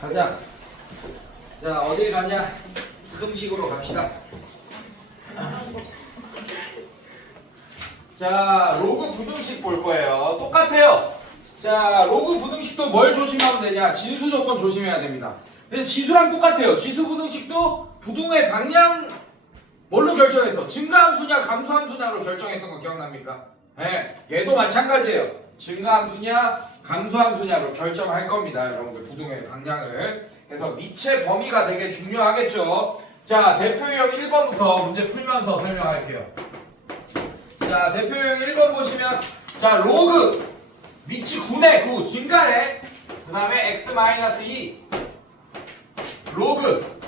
가자. 자, 어딜 가냐? 부등식으로 갑시다. 자, 로그 부등식 볼 거예요. 똑같아요. 자, 로그 부등식도 뭘 조심하면 되냐? 진수 조건 조심해야 됩니다. 근데 지수랑 똑같아요. 지수 부등식도 부등의 방향 뭘로 결정했어? 증가함수냐 감소함수냐로 결정했던 거 기억납니까? 네, 얘도 마찬가지예요. 증가함수냐 감소함수냐로 결정할 겁니다. 여러분들 부등의 방향을. 그래서 미체 범위가 되게 중요하겠죠. 자, 대표 유형 1번부터 문제 풀면서 설명할게요. 자, 대표 유형 1번 보시면 자, 로그 위치 9네 9 증가네. 그 다음에 x-2 로그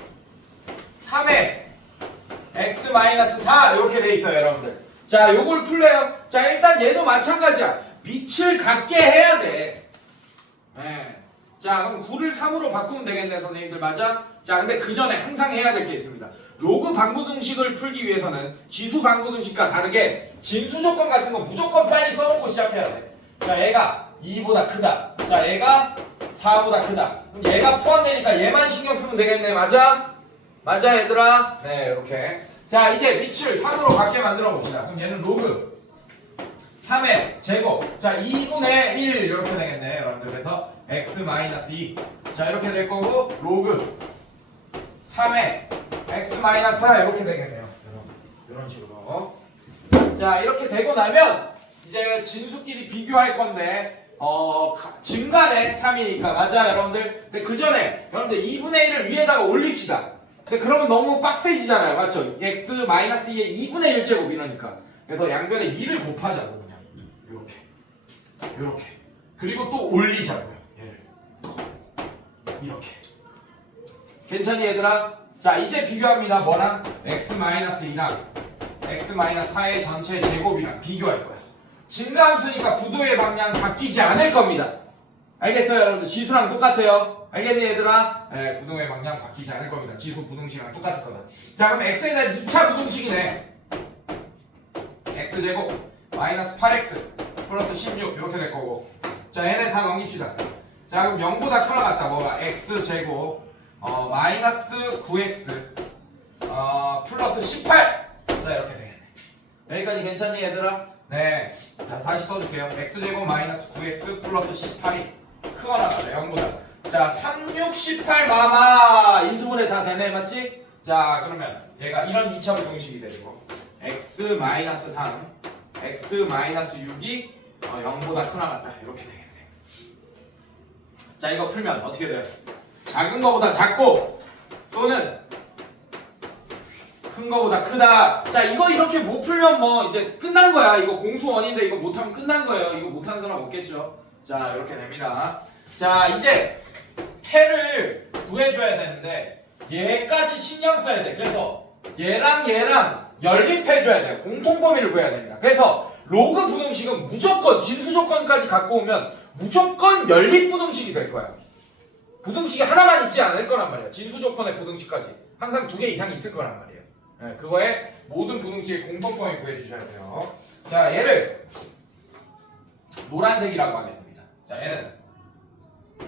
3에 x-4 이렇게 돼 있어요, 여러분들. 자, 요걸 풀래요. 자, 일단 얘도 마찬가지야. 밑을 같게 해야 돼. 네. 자, 그럼 9를 3으로 바꾸면 되겠네, 선생님들. 맞아? 자, 근데 그 전에 항상 해야 될 게 있습니다. 로그 방부등식을 풀기 위해서는 지수 방부등식과 다르게 진수 조건 같은 거 무조건 빨리 써놓고 시작해야 돼. 자, 얘가 2보다 크다. 자, 얘가 4보다 크다. 그럼 얘가 포함되니까 얘만 신경 쓰면 되겠네. 맞아? 맞아, 얘들아? 네, 이렇게. 자, 이제 밑을 3으로 같게 만들어 봅시다. 그럼 얘는 로그 3의 제곱. 자, 2분의 1 이렇게 되겠네, 여러분들. 그래서 x-2. 자, 이렇게 될 거고, 로그 3의 x-4 이렇게 되겠네요. 이런 식으로. 자, 이렇게 되고 나면 이제 진수끼리 비교할 건데, 증가네 3이니까. 맞아, 여러분들? 근데 그 전에 여러분들 2분의 1을 위에다가 올립시다. 근데 그러면 너무 빡세지잖아요. 맞죠? x-2의 2분의 1제곱 이러니까. 그래서 양변에 2를 곱하자고. 요렇게. 그리고 또 올리자고요. 얘를. 이렇게. 괜찮니, 얘들아? 자, 이제 비교합니다. 뭐랑? x-2랑 x-4의 전체 제곱이랑 비교할 거야. 증가함수니까 부도의 방향 바뀌지 않을 겁니다. 알겠어요, 여러분들? 지수랑 똑같아요. 알겠니, 얘들아? 네, 부등의 방향 바뀌지 않을 겁니다. 지수 부등식이랑 똑같을 거다. 자, 그럼 x에 대한 2차 부등식이네. x제곱 마이너스 8x 플러스 16 이렇게 될 거고. 자, 얘네 다 넘깁시다. 자, 그럼 0보다 커나갔다. 뭐가? x제곱 마이너스 9x 플러스 18. 자, 이렇게 되겠네. 여기까지 괜찮니, 얘들아? 네. 자, 다시 써줄게요. x제곱 마이너스 9x 플러스 18이 크거나 같다. 0보다. 자, 3, 6, 18 마마 인수분해 다 되네, 맞지? 자, 그러면 얘가 이런 2차 부등식이 되고 x-3 x-6이 0보다 크나 같다. 이렇게 되겠네. 자, 이거 풀면 어떻게 돼요? 작은 거보다 작고 또는 큰 거보다 크다. 자, 이거 이렇게 못 풀면 뭐 이제 끝난 거야. 이거 공수원인데 이거 못하면 끝난 거예요. 이거 못하는 사람 없겠죠. 자, 이렇게 됩니다. 자, 이제 해를 구해줘야 되는데 얘까지 신경 써야 돼. 그래서 얘랑 연립해줘야 돼요. 공통범위를 구해야 됩니다. 그래서 로그 부등식은 무조건 진수 조건까지 갖고 오면 무조건 연립 부등식이 될 거야. 부등식이 하나만 있지 않을 거란 말이야. 진수 조건의 부등식까지 항상 2개 이상이 있을 거란 말이에요. 네, 그거에 모든 부등식의 공통범위 구해주셔야 돼요. 자, 얘를 노란색이라고 하겠습니다. 자, 얘는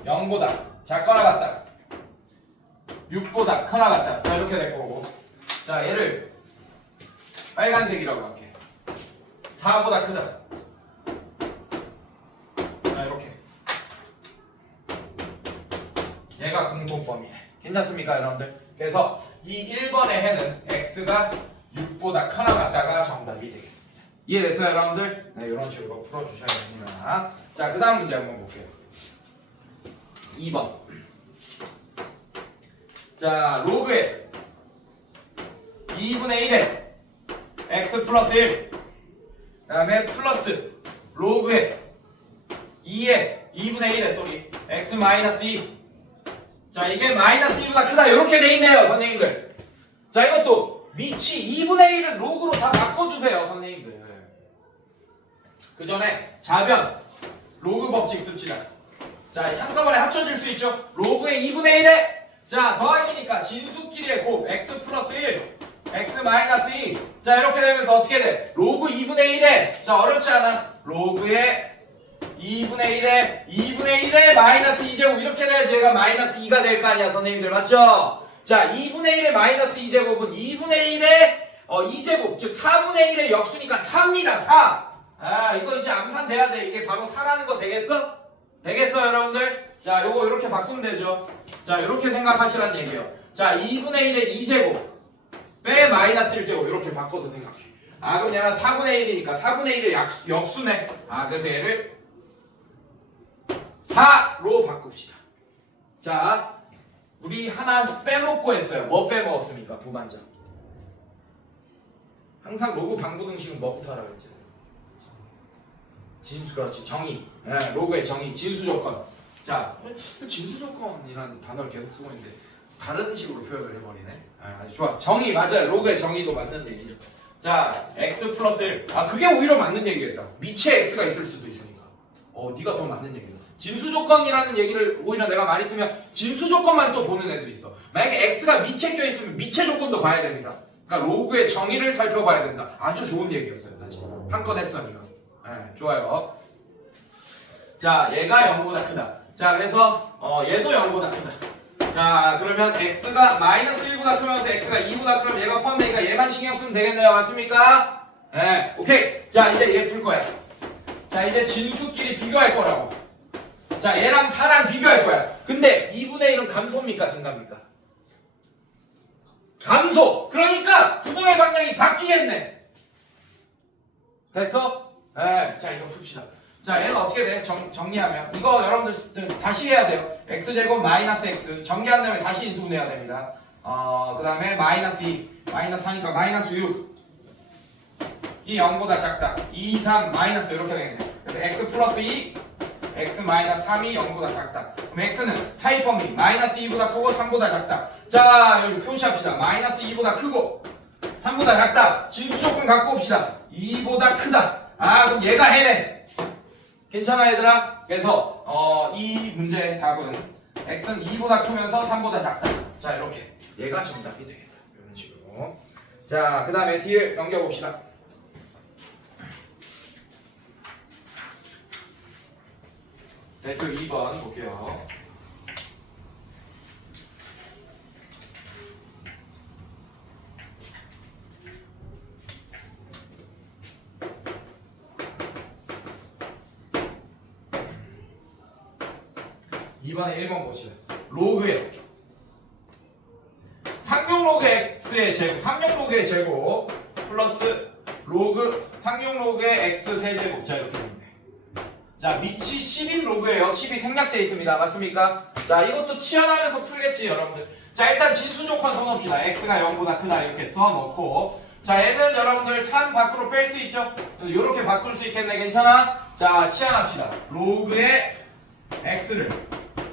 0보다 작거나 같다. 6보다 커나 같다. 자, 이렇게 될 거고. 자, 얘를 빨간색이라고 할게. 4보다 크다. 자, 이렇게. 얘가 공통범위네. 괜찮습니까, 여러분들? 그래서 이 1번의 해는 x가 6보다 커나 같다가 정답이 되겠습니다. 이해됐어요, 여러분들? 네, 이런 식으로 풀어주셔야 됩니다. 자, 그 다음 문제 한번 볼게요. 2번. 자, 로그에 2분의 1에 x 플러스 1 그 다음에 플러스 로그에 2에 2분의 1에 쏘리 x 마이너스 2. 자, 이게 마이너스 2보다 크다. 이렇게 돼 있네요, 선생님들. 자, 이것도 위치 2분의 1을 로그로 다 바꿔주세요, 선생님들. 그 전에 좌변 로그 법칙 씁시다. 자, 한꺼번에 합쳐질 수 있죠. 로그의 2분의 1에 자, 더하기니까 진수끼리의 곱 x 플러스 1 x 마이너스 2. 자, 이렇게 되면서 어떻게 돼? 로그 2분의 1에 자, 어렵지 않아. 로그의 2분의 1에 마이너스 2제곱 이렇게 돼야지 얘가 마이너스 2가 될 거 아니야 선생님들 맞죠? 자 2분의 1의 마이너스 2제곱은 2분의 1의 2제곱 즉 4분의 1의 역수니까 4입니다 4. 아 이거 이제 암산돼야 돼. 이게 바로 4라는 거 되겠어? 되겠어 여러분들? 자 요거 이렇게 바꾸면 되죠. 자 이렇게 생각하시라는 얘기예요. 자 2분의 1의 2제곱 빼 마이너스 1제곱 이렇게 바꿔서 생각해. 아 그럼 얘가 4분의 1이니까 4분의 1의 역수네. 아 그래서 얘를 4로 바꿉시다. 자 우리 하나 빼먹고 했어요. 뭐 빼먹었습니까? 부반장. 항상 로그 방부등식은 뭐부터 하라고 했지? 진수 그렇지 정의. 네, 로그의 정의 진수 조건. 자 진수 조건이라는 단어를 계속 쓰고 있는데 다른 식으로 표현을 해버리네. 아주 좋아. 정의 맞아요. 로그의 정의도 맞는 얘기죠. 자 x 플러스 1. 아 그게 오히려 맞는 얘기겠다. 미치에 x가 있을 수도 있으니까. 네가 더 맞는 얘기다. 진수 조건이라는 얘기를 오히려 내가 많이 쓰면 진수 조건만 또 보는 애들이 있어. 만약에 x가 미치에 껴 있으면 미치 조건도 봐야 됩니다. 그러니까 로그의 정의를 살펴봐야 된다. 아주 좋은 얘기였어요. 다시 한 건 했으니까. 네, 좋아요. 자 얘가 0보다 크다. 자 그래서 얘도 0보다 크다. 자 그러면 x가 마이너스 1보다 크면서 x가 2보다 크면 얘가 포함되니까 얘만 신경 쓰면 되겠네요. 맞습니까? 네 오케이. 자 이제 얘 풀 거야. 자 이제 진수끼리 비교할 거라고. 자 얘랑 4랑 비교할 거야. 근데 2분의 1은 감소입니까 증가입니까? 감소. 그러니까 부동의 방향이 바뀌겠네. 됐어? 네. 자 이거 풉시다. 자 얘는 어떻게 돼? 정리하면 이거 여러분들 다시 해야 돼요. x제곱 마이너스 x 정리한 다음에 다시 인수분해야 됩니다. 그 다음에 마이너스 2 마이너스 4니까 마이너스 6 이 0보다 작다. 2, 3 마이너스 이렇게 되겠네. 그래서 x 플러스 2 x 마이너스 3이 0보다 작다. 그럼 x는 사이 범위 마이너스 2보다 크고 3보다 작다. 자 여기 표시합시다. 마이너스 2보다 크고 3보다 작다. 진수 조건 갖고 옵시다. 2보다 크다. 아 그럼 얘가 해내. 괜찮아 얘들아? 그래서 이 문제의 답은 x는 2보다 크면서 3보다 작다. 자 이렇게 얘가 정답이 되겠다. 이런 식으로. 자 그 다음에 뒤에 넘겨봅시다. 네, 또 2번 볼게요. 이번에 1번 보시죠. 로그의 상용 로그 x의 제곱, 상용 로그의 제곱 플러스 로그 상용 로그의 x 세제곱. 자 이렇게 됩니다. 자 밑이 10인 로그예요. 10이 생략되어 있습니다. 맞습니까? 자 이것도 치환하면서 풀겠지 여러분들. 자 일단 진수 조건 써놓읍시다. x가 0보다 크다 이렇게 써놓고 자 얘는 여러분들 3 밖으로 뺄 수 있죠? 이렇게 바꿀 수 있겠네. 괜찮아? 자 치환합시다. 로그의 x를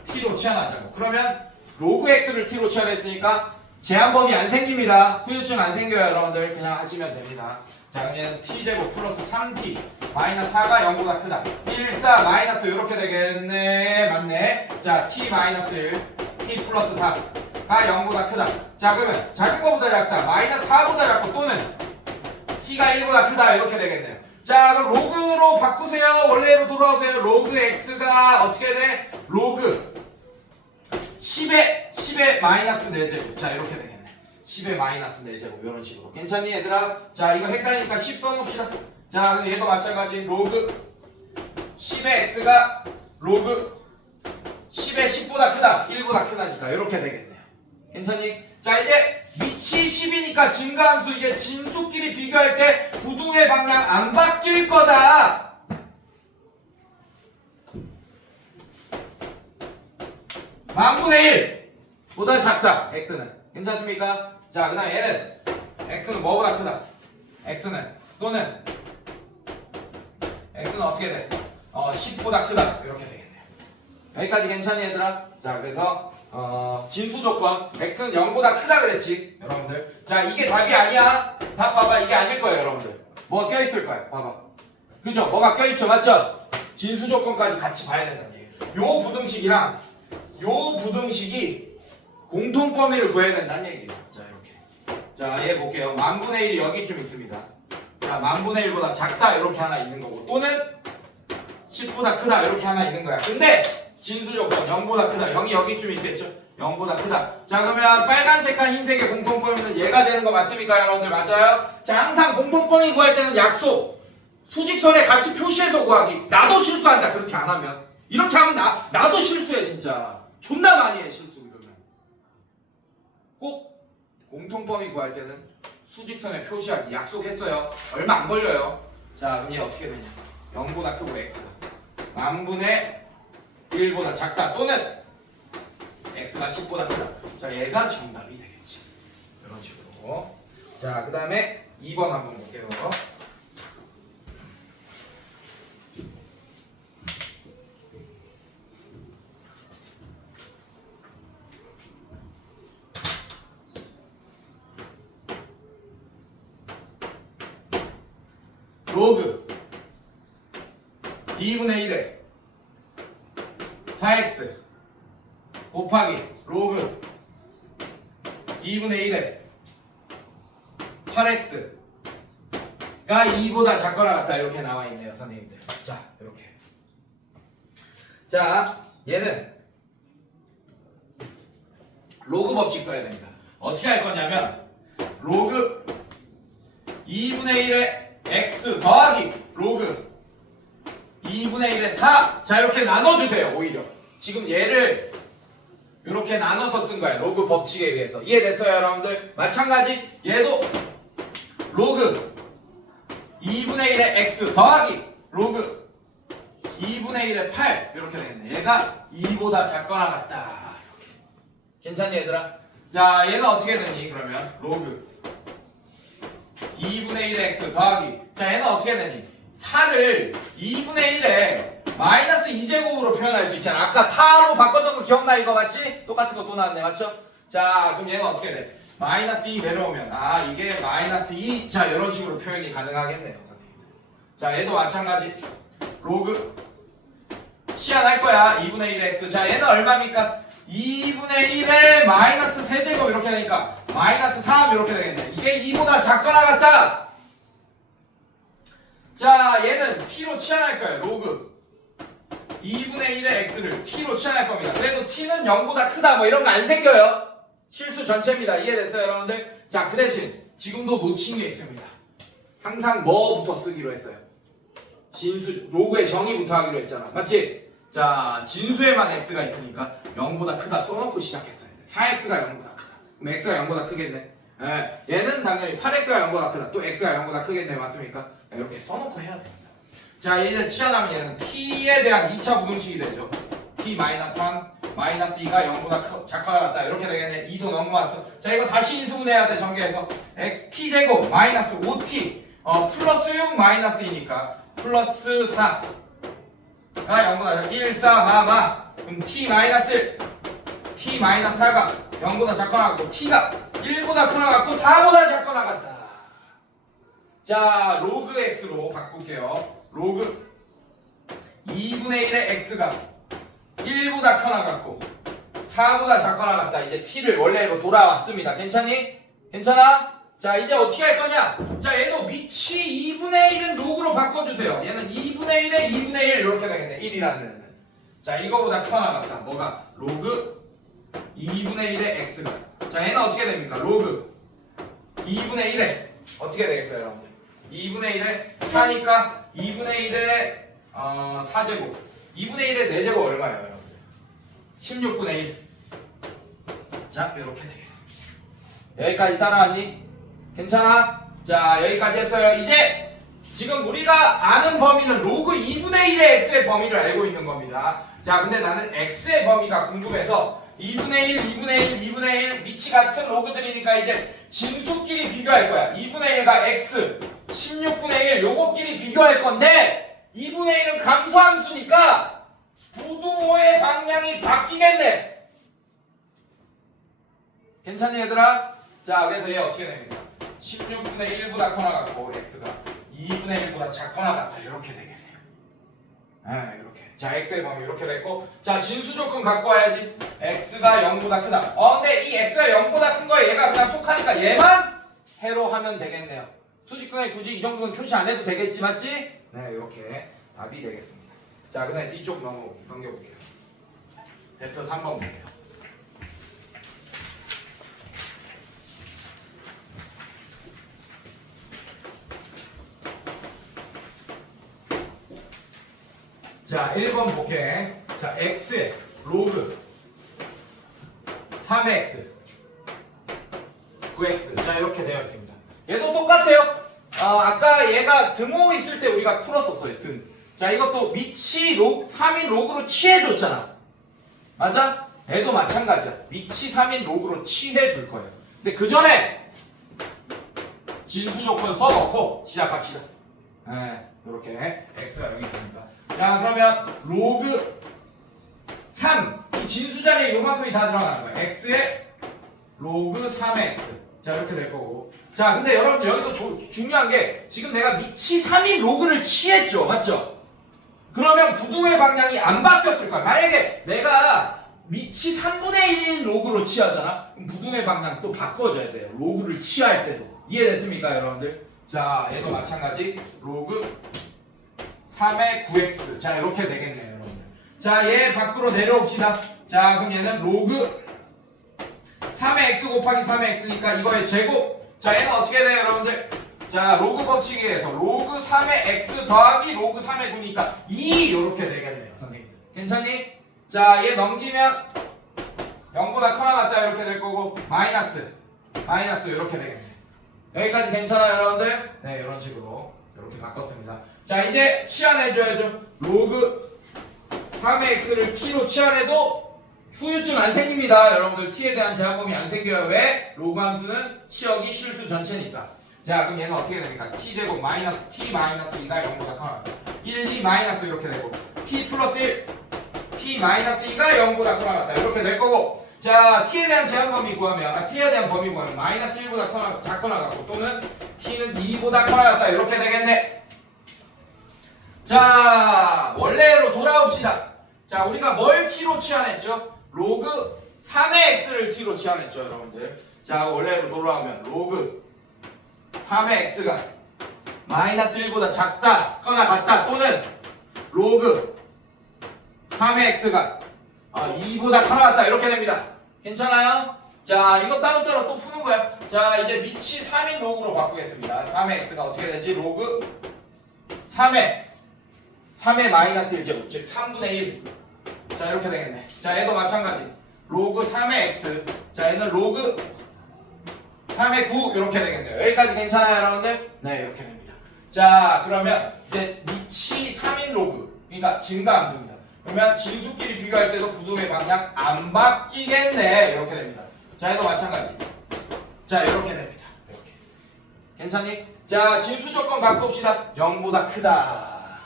t로 치환하자고. 그러면 로그 x를 t로 치환했으니까 제한범위 안 생깁니다. 후유증 안 생겨요 여러분들. 그냥 하시면 됩니다. 자 그럼 얘는 t제곱 플러스 3t 마이너스 4가 0보다 크다. 1, 4 마이너스 이렇게 되겠네. 맞네. 자 t 마이너스 1 t 플러스 4가 0보다 크다. 자 그러면 작은 거보다 작다. 마이너스 4보다 작고 또는 t가 1보다 크다. 이렇게 되겠네요. 자 그럼 로그로 바꾸세요. 원래로 돌아오세요. 로그 x가 어떻게 돼? 로그 10의 마이너스 4제곱. 자 이렇게 되겠네. 10의 마이너스 4제곱 이런 식으로. 괜찮니 얘들아? 자 이거 헷갈리니까 10 써놓읍시다. 자 근데 얘도 마찬가지. 로그 10의 x가 로그 10의 10보다 크다. 1보다 크다니까 이렇게 되겠네요. 괜찮니? 자 이제 밑이 10이니까 증가함수 이제 진수끼리 비교할 때 부동의 방향 안 바뀔 거다. 만분의 1보다 작다. x는 괜찮습니까? 자 그다음 얘는 x는 뭐보다 크다. x는 또는 x는 어떻게 돼? 10보다 크다. 이렇게 되겠네요. 여기까지 괜찮니 얘들아? 자 그래서 진수 조건 x는 0보다 크다 그랬지 여러분들. 자 이게 답이 아니야. 답 봐봐. 이게 아닐 거예요 여러분들. 뭐가 껴있을 거야. 봐봐. 그죠? 뭐가 껴있죠. 맞죠? 진수 조건까지 같이 봐야 된다는 얘기예요. 요 부등식이랑 요 부등식이 공통 범위를 구해야 된다는 얘기예요. 자 이렇게. 자 얘 볼게요. 만분의 1이 여기쯤 있습니다. 자 만분의 1보다 작다 이렇게 하나 있는 거고 또는 10보다 크다 이렇게 하나 있는 거야. 근데 진수 조건 0보다 크다. 0이 여기쯤 있겠죠? 0보다 크다. 자 그러면 빨간색과 흰색의 공통범위는 얘가 되는 거 맞습니까 여러분들? 맞아요? 자 항상 공통범위 구할 때는 약속 수직선에 같이 표시해서 구하기. 나도 실수한다 그렇게 안 하면. 이렇게 하면 나도 실수해 진짜. 존나 많이 해 실수 이러면. 꼭 공통범위 구할 때는 수직선에 표시하기 약속했어요. 얼마 안 걸려요. 자 그럼 얘 어떻게 되냐? 0보다 크고 x가 만분의 1보다 작다 또는 x가 10보다 크다. 자 얘가 정답이 되겠지. 이런 식으로. 자 그 다음에 2번 한번 볼게요. 로그 2분의 1에 4x 곱하기 로그 2분의 1에 8x가 2보다 작거나 같다 이렇게 나와 있네요 선생님들. 자 이렇게. 자 얘는 로그 법칙 써야 됩니다. 어떻게 할 거냐면 로그 2분의 1에 x 더하기 로그 2분의 1에 4. 자 이렇게 나눠주세요. 오히려 지금 얘를 이렇게 나눠서 쓴 거야. 로그 법칙에 의해서. 이해됐어요 여러분들? 마찬가지 얘도 로그 2분의 1에 x 더하기 로그 2분의 1에 8 이렇게 되겠네. 얘가 2보다 작거나 같다. 괜찮니 얘들아? 자 얘는 어떻게 되니 그러면 로그 2분의 1에 x 더하기. 자 얘는 어떻게 되니? 4를 2분의 1에 마이너스 2제곱으로 표현할 수 있잖아. 아까 4로 바꿨던 거 기억나? 이거 맞지? 똑같은 거 또 나왔네. 맞죠? 자 그럼 얘는 어떻게 돼? 마이너스 2 내려오면 아 이게 마이너스 2. 자 이런 식으로 표현이 가능하겠네요 선생님들. 자 얘도 마찬가지 로그 치환할 거야. 2분의 1에 x. 자 얘는 얼마입니까? 2분의 1에 마이너스 세제곱 이렇게 되니까 마이너스 3 이렇게 되겠네. 이게 2보다 작거나 같다. 자 얘는 t로 치환할 거예요. 로그 2분의 1의 x를 t로 치환할 겁니다. 그래도 t는 0보다 크다 뭐 이런 거 안 생겨요. 실수 전체입니다. 이해됐어요 여러분들? 자 그 대신 지금도 놓친 게 있습니다. 항상 뭐부터 쓰기로 했어요? 진수 로그의 정의부터 하기로 했잖아. 맞지? 자 진수에만 x가 있으니까 0보다 크다 써놓고 시작했어야 돼. 4x가 0보다 크다. 그럼 x가 0보다 크겠네. 예, 얘는 당연히 8x가 0보다 크다. 또 x가 0보다 크겠네. 맞습니까? 이렇게 써놓고 해야 됩니다. 자 이제 치환하면 얘는 t에 대한 2차 부등식이 되죠. t-3 마이너스 2가 0보다 작거나 같다. 이렇게 되겠네. 2도 넘어왔어. 자 이거 다시 인수분해해야 돼. 전개해서 x t제곱 마이너스 5t 플러스 6 마이너스 2니까 플러스 4가 0보다 1, 4, 마마. 그럼 t-1 t-4가 0보다 작거나 같고 t가 1보다 크거나 같고 4보다 작거나 같다. 자 로그 x로 바꿀게요. 로그 2분의 1의 x가 1보다 크거나 같고 4보다 작거나 같다. 이제 t를 원래로 돌아왔습니다. 괜찮니? 괜찮아? 자 이제 어떻게 할 거냐? 자 얘도 미치 2분의 1은 로그로 바꿔주세요. 얘는 2분의 1에 2분의 1 이렇게 되겠네. 1이라는 애는. 자 이거보다 크거나 같다. 뭐가? 로그 2분의 1의 x가. 자 얘는 어떻게 됩니까? 로그 2분의 1에 어떻게 되겠어요 여러분들? 2분의 1에 4니까 2분의 1에 4제곱 2분의 1에 4제곱 얼마예요 여러분들? 16분의 1. 자 이렇게 되겠습니다. 여기까지 따라왔니? 괜찮아? 자 여기까지 했어요. 이제 지금 우리가 아는 범위는 로그 2분의 1의 x의 범위를 알고 있는 겁니다. 자 근데 나는 x의 범위가 궁금해서 2분의 1, 2분의 1, 2분의 1 위치 같은 로그들이니까 이제 진수끼리 비교할 거야. 2분의 1과 x 16분의 1 요거끼리 비교할 건데 2분의 1은 감소함수니까 부등호의 방향이 바뀌겠네. 괜찮니 얘들아? 자 그래서 얘 어떻게 됩니까? 16분의 1보다 커나 같고 x가 2분의 1보다 작거나 같다. 이렇게 되겠네요. 이렇게. 자 x의 범위 이렇게 됐고 자 진수 조건 갖고 와야지. x가 0보다 크다. 근데 이 x가 0보다 큰 거에 얘가 그냥 속하니까 얘만 해로 하면 되겠네요. 수직선에 굳이 이 정도는 표시 안 해도 되겠지 맞지? 네 이렇게 답이 되겠습니다. 자, 그 다음에 뒤쪽 넘겨볼게요. 대표 3번 볼게요. 자, 1번 볼게. 자, x에 로그 3x 9x. 자, 이렇게 되어 있습니다. 얘도 똑같아요. 아까 얘가 등호 있을 때 우리가 풀었었어요. 등. 자, 이것도 밑이 3인 로그로 취해줬잖아. 맞아? 얘도 마찬가지야. 밑이 3인 로그로 취해줄 거예요. 근데 그 전에 진수 조건 써놓고 시작합시다. 네, 이렇게 x가 여기 있습니다. 자, 그러면 로그 3. 이 진수 자리에 요만큼이 다 들어가는 거예요. x에 로그 3x. 자, 이렇게 될 거고. 자, 근데 여러분 여기서 중요한 게 지금 내가 밑이 3인 로그를 취했죠. 맞죠? 그러면 부등의 방향이 안 바뀌었을 거야. 만약에 내가 밑이 3분의 1인 로그로 취하잖아. 그럼 부등의 방향이 또 바꿔줘야 돼요. 로그를 취할 때도. 이해됐습니까, 여러분들? 자, 얘도 마찬가지. 로그 3의 9x. 자, 이렇게 되겠네요, 여러분들. 자, 얘 밖으로 내려옵시다. 자, 그럼 얘는 로그 3의 x 곱하기 3의 x니까 이거의 제곱. 자, 얘는 어떻게 돼요, 여러분들? 자, 로그 법칙에 의해서 로그 3의 x 더하기 로그 3의 9니까 2 이렇게 되겠네요, 선생님. 괜찮니? 자, 얘 넘기면 0보다 커나 같다 이렇게 될 거고 마이너스 이렇게 되겠네. 여기까지 괜찮아요, 여러분들? 네, 이런 식으로 이렇게 바꿨습니다. 자, 이제 치환해줘야죠. 로그 3의 x를 t로 치환해도 후유증 안 생깁니다. 여러분들 t에 대한 제한범위 안 생겨요. 왜? 로그 함수는 치역이 실수 전체니까. 자, 그럼 얘는 어떻게 됩니까? t제곱 마이너스 t 마이너스 2가 0보다 커나 1, 2 마이너스 이렇게 되고 t 플러스 1 t 마이너스 2가 0보다 커나 같다 이렇게 될 거고. 자, t에 대한 제한 범위 구하면 t에 대한 범위 구하면 마이너스 1보다 커나 작거나 같고 또는 t는 2보다 커나 같다 이렇게 되겠네. 자, 원래로 돌아옵시다. 자, 우리가 뭘 t로 치환했죠? 로그 3의 x를 t로 치환했죠, 여러분들. 자, 원래로 돌아오면 로그 3의 x가 마이너스 1보다 작다, 거나 같다 또는 로그 3의 x가 2보다 커나 같다 이렇게 됩니다. 괜찮아요? 자, 이거 따로따로 또 푸는 거야. 자, 이제 밑이 3인 로그로 바꾸겠습니다. 3의 x가 어떻게 되지? 로그 3의 마이너스 1제곱 즉 3분의 1. 자, 이렇게 되겠네. 자, 얘도 마찬가지. 로그 3의 x. 자, 얘는 로그 3의 9 이렇게 되겠네요. 여기까지 괜찮아요, 여러분들? 네, 이렇게 됩니다. 자, 그러면 이제 밑이 3인 로그, 그러니까 증가함수입니다. 그러면 진수끼리 비교할 때도 부등의 방향 안 바뀌겠네. 이렇게 됩니다. 자, 얘도 마찬가지. 자, 이렇게 됩니다. 이렇게. 괜찮니? 자, 진수 조건 바꿉시다. 0보다 크다.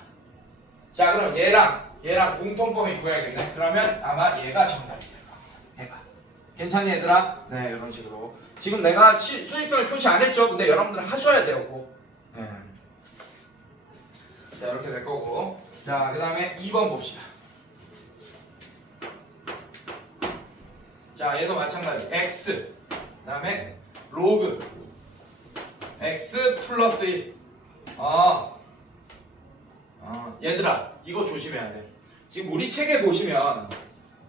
자, 그럼 얘랑 공통범위 구해야겠네. 그러면 아마 얘가 정답이 될 겁니다. 얘가. 괜찮니, 얘들아? 네, 이런 식으로. 지금 내가 수직선을 표시 안 했죠? 근데 여러분들은 하셔야 되고. 네. 자, 이렇게 될 거고. 자, 그 다음에 2번 봅시다. 자, 얘도 마찬가지. x. 그 다음에 로그. x 플러스 1. 얘들아, 이거 조심해야 돼. 지금 우리 책에 보시면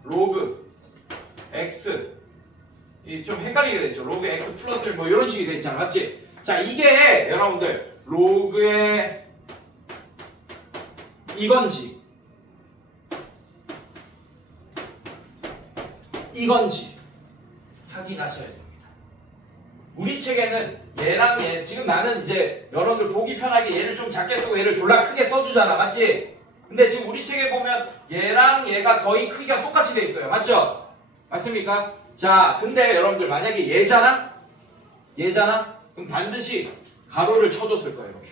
로그 x 이 좀 헷갈리게 됐죠. 로그 x 플러스 1 뭐 이런 식이 돼 있잖아, 맞지? 자, 이게 여러분들 로그의 이건지 확인하셔야 됩니다. 우리 책에는 얘랑 얘, 지금 나는 이제 여러분들 보기 편하게 얘를 좀 작게 쓰고 얘를 졸라 크게 써주잖아, 맞지? 근데 지금 우리 책에 보면 얘랑 얘가 거의 크기가 똑같이 돼 있어요, 맞죠? 맞습니까? 자, 근데 여러분들 만약에 얘잖아? 그럼 반드시 가로를 쳐줬을 거예요, 이렇게.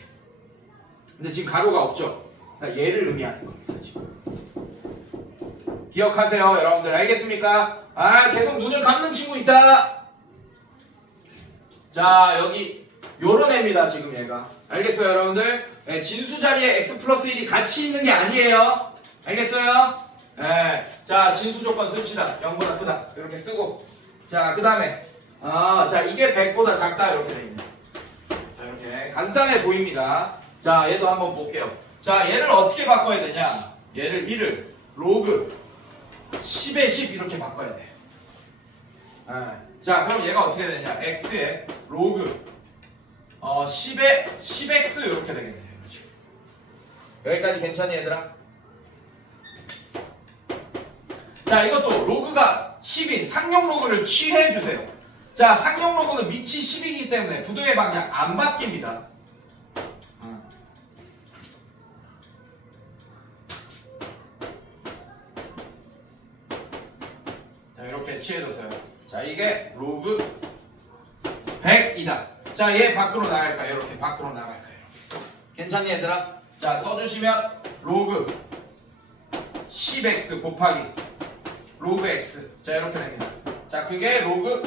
근데 지금 가로가 없죠? 그러니까 얘를 의미하는 겁니다, 지금. 기억하세요, 여러분들. 알겠습니까? 계속 눈을 감는 친구 있다. 자, 여기 요런 애입니다, 지금 얘가. 알겠어요, 여러분들? 네, 진수 자리에 x 플러스 1이 같이 있는 게 아니에요. 알겠어요? 네. 자, 진수 조건 씁시다. 0보다 크다. 이렇게 쓰고. 자, 그 다음에 자, 이게 100보다 작다. 이렇게 됩니다. 자, 이렇게 간단해 보입니다. 자, 얘도 한번 볼게요. 자, 얘를 어떻게 바꿔야 되냐? 얘를 1을 로그 10에 10 이렇게 바꿔야 돼. 자, 그럼 얘가 어떻게 되냐? x에 로그 10에 10x 이렇게 되겠네. 그렇지. 여기까지 괜찮니 얘들아? 자, 이것도 로그가 10인 상용 로그를 취해주세요. 자, 상용 로그는 밑이 10이기 때문에 부등의 방향 안 바뀝니다. 자, 이렇게 취해줬어요. 자, 이게 로그 100이다. 자, 얘 밖으로 나갈까요? 이렇게 밖으로 나갈까요? 괜찮니 얘들아? 자, 써주시면 로그 10x 곱하기 로그 x. 자, 이렇게 됩니다. 자, 그게 로그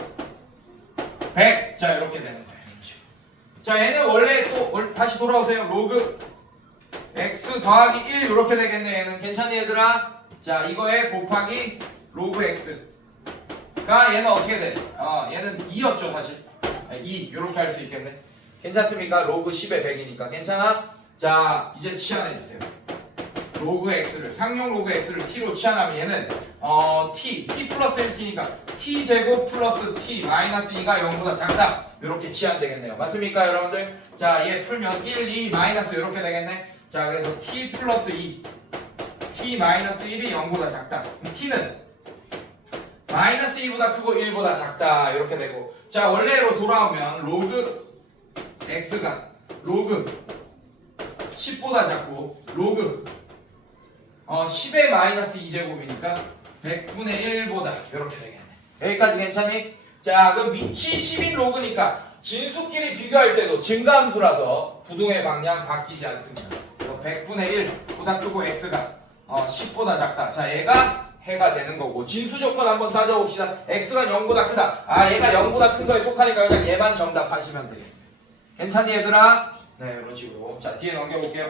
100. 자, 이렇게 되는 거예요. 자, 얘는 원래 또 다시 돌아오세요. 로그 x 더하기 1 이렇게 되겠네. 얘는 괜찮니 얘들아? 자, 이거에 곱하기 로그 x가 얘는 어떻게 돼? 얘는 2였죠 사실. 2 이렇게 할 수 있겠네. 괜찮습니까? 로그 10에 100이니까 괜찮아? 자, 이제 치환해주세요. 로그 x를 상용 로그 x를 t로 치환하면 얘는 t 플러스 1t니까 t 제곱 플러스 t 마이너스 2가 0보다 작다. 이렇게 치환되겠네요. 맞습니까 여러분들? 자, 얘 풀면 1, 2 마이너스 이렇게 되겠네. 자, 그래서 t 플러스 2 t 마이너스 1이 0보다 작다. t는 마이너스 2보다 크고 1보다 작다. 이렇게 되고, 자, 원래로 돌아오면 로그 x가 로그 10보다 작고 로그 10의 마이너스 2제곱이니까 100분의 1보다 이렇게 되겠네. 여기까지 괜찮니? 자, 그럼 밑이 10인 로그니까 진수끼리 비교할 때도 증가함수라서 부등의 방향 바뀌지 않습니다. 100분의 1보다 크고 x가 10보다 작다. 자, 얘가 해가 되는 거고, 진수 조건 한번 따져봅시다. x가 0보다 크다. 얘가 0보다 큰 거에 속하니까 그냥 얘만 정답하시면 돼요. 괜찮니 얘들아? 네, 이런 식으로. 자, 뒤에 넘겨볼게요.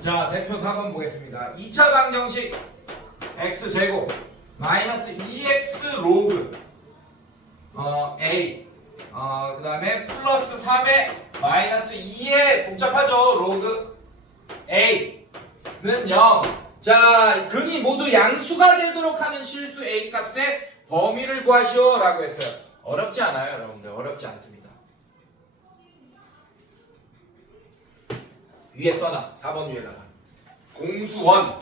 자, 대표 4번 보겠습니다. 2차 방정식 x제곱 마이너스 2x 로그 a 그 다음에 플러스 3의 마이너스 2의 복잡하죠. 로그 a는 0. 자, 근이 모두 양수가 되도록 하는 실수 a 값의 범위를 구하시오 라고 했어요. 어렵지 않아요 여러분들. 어렵지 않습니다. 위에 써놔. 4번 위에다가 공수원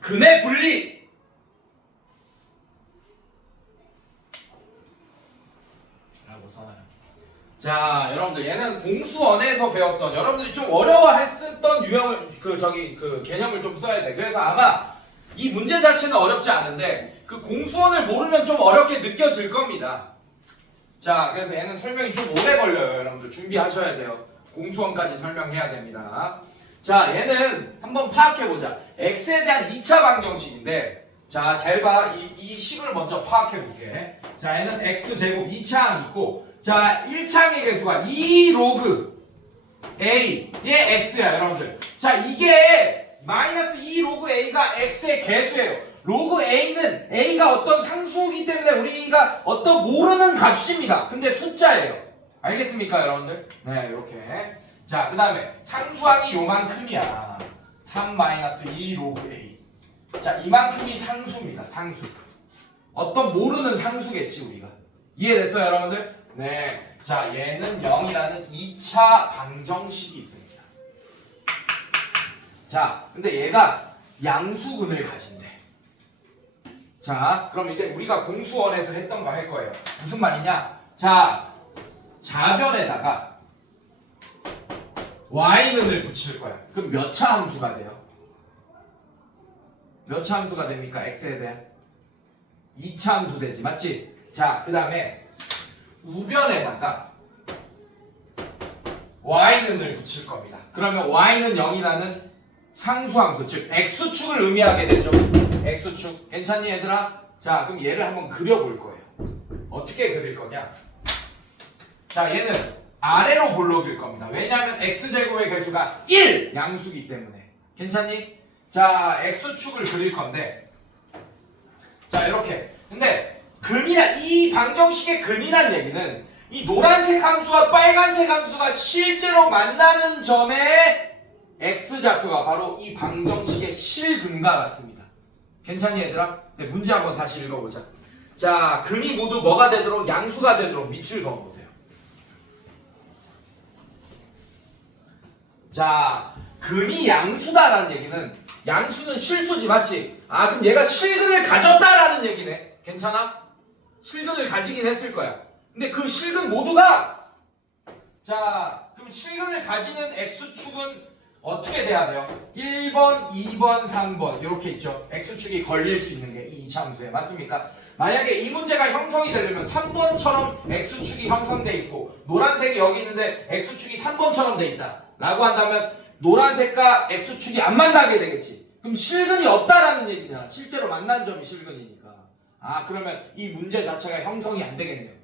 근의 분리 라고 써놔요. 자, 여러분들 얘는 공수원에서 배웠던, 여러분들이 좀 어려워했었던 유형을 그 개념을 좀 써야 돼. 그래서 아마 이 문제 자체는 어렵지 않은데 그 공수원을 모르면 좀 어렵게 느껴질 겁니다. 자, 그래서 얘는 설명이 좀 오래 걸려요. 여러분들 준비하셔야 돼요. 공수원까지 설명해야 됩니다. 자, 얘는 한번 파악해보자. x에 대한 2차 방정식인데, 자, 잘 봐. 이 식을 먼저 파악해볼게. 자, 얘는 x제곱 2차항 있고, 자, 1차항의 개수가 2 로그 a의 x야 여러분들. 자, 이게 마이너스 2 로그 a가 x의 개수예요. 로그 a는 a가 어떤 상수이기 때문에 우리가 어떤 모르는 값입니다. 근데 숫자예요. 알겠습니까 여러분들? 네, 이렇게. 자, 그 다음에 상수항이 요만큼이야. 3-2 로그 a. 자, 이만큼이 상수입니다. 상수. 어떤 모르는 상수겠지 우리가. 이해됐어요 여러분들? 네. 자, 얘는 0이라는 2차 방정식이 있습니다. 자, 근데 얘가 양수근을 가진대. 자, 그럼 이제 우리가 공수원에서 했던 거 할 거예요. 무슨 말이냐? 자, 자변에다가 y는을 붙일 거야. 그럼 몇 차 함수가 돼요? 몇 차 함수가 됩니까? x에 대한 2차 함수 되지, 맞지? 자, 그 다음에 우변에다가 y는을 붙일 겁니다. 그러면 y는 0이라는 상수함수, 즉 x축을 의미하게 되죠. x축. 괜찮니 얘들아? 자, 그럼 얘를 한번 그려볼 거예요. 어떻게 그릴 거냐? 자, 얘는 아래로 볼록일 겁니다. 왜냐하면 x제곱의 개수가 1 양수기 때문에. 괜찮니? 자, x축을 그릴 건데, 자, 이렇게. 근데 이 방정식의 근이란 얘기는 이 노란색 함수와 빨간색 함수가 실제로 만나는 점에 x좌표가 바로 이 방정식의 실근과 같습니다. 괜찮니 얘들아? 네, 문제 한번 다시 읽어보자. 자, 근이 모두 뭐가 되도록 양수가 되도록 밑줄 그어보세요. 자, 근이 양수다라는 얘기는 양수는 실수지 맞지? 아, 그럼 얘가 실근을 가졌다라는 얘기네. 괜찮아? 실근을 가지긴 했을 거야. 근데 그 실근 모두가, 자, 그럼 실근을 가지는 x축은 어떻게 돼야 돼요? 1번, 2번, 3번 이렇게 있죠. x축이 걸릴 수 있는 게 이 이차함수에 맞습니까? 만약에 이 문제가 형성이 되려면 3번처럼 x축이 형성돼 있고 노란색이 여기 있는데 x축이 3번처럼 돼 있다 라고 한다면 노란색과 x축이 안 만나게 되겠지. 그럼 실근이 없다라는 얘기잖아. 실제로 만난 점이 실근이니까. 아, 그러면 이 문제 자체가 형성이 안 되겠네요.